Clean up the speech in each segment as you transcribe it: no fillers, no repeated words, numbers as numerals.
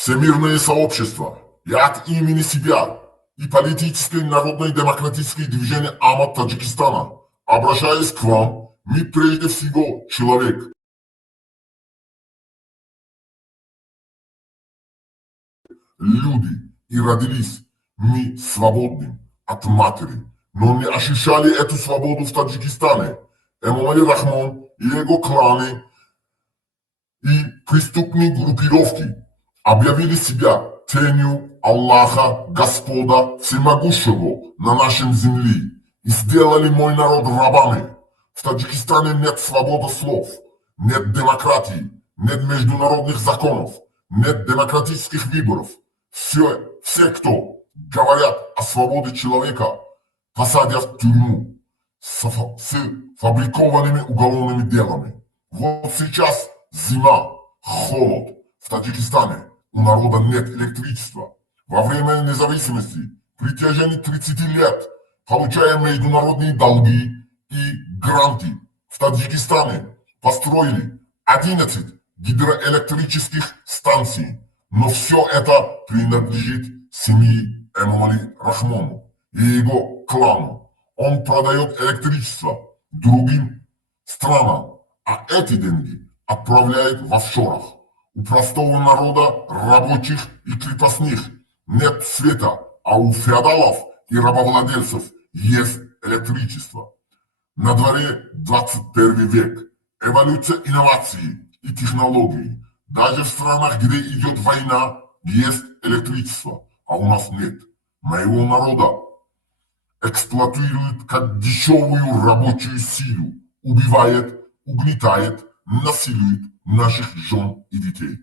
Всемирное сообщество и от имени себя и политическое народное демократическое движение Амат Таджикистана, обращаясь к вам, мы прежде всего человек. Люди и родились мы свободны от матери, но не ощущали эту свободу в Таджикистане. Эмомали Рахмон и его кланы и преступные группировки объявили себя тенью Аллаха, Господа Всемогущего на нашем земле и сделали мой народ рабами. В Таджикистане нет свободы слов, нет демократии, нет международных законов, нет демократических выборов. Все, кто говорят о свободе человека, посадят в тюрьму с фабрикованными уголовными делами. Вот сейчас зима, холод. В Таджикистане у народа нет электричества. Во время независимости, при течение 30 лет, получая международные долги и гранты, в Таджикистане построили 11 гидроэлектрических станций. Но все это принадлежит семье Эмомали Рахмону и его клану. Он продает электричество другим странам, а эти деньги отправляет в офшорах. У простого народа, рабочих и крепостных нет света, а у феодалов и рабовладельцев есть электричество. На дворе 21 век. Эволюция инноваций и технологий. Даже в странах, где идет война, есть электричество, а у нас нет. Моего народа эксплуатируют как дешевую рабочую силу, убивает, угнетает, насилует наших жен и детей.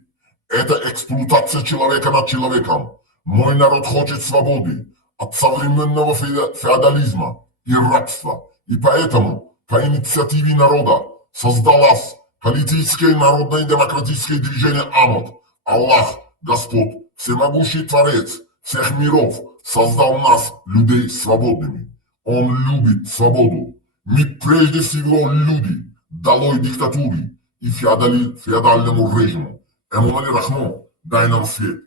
Это эксплуатация человека над человеком. Мой народ хочет свободы от современного феодализма и рабства. И поэтому по инициативе народа создалось политическое народное демократическое движение Амат. Аллах, Господь, всемогущий Творец всех миров, создал нас, людей, свободными. Он любит свободу. Мы прежде всего люди, долой диктатуре и феодальному режиму. Эмомали Рахмон, дай нам свет.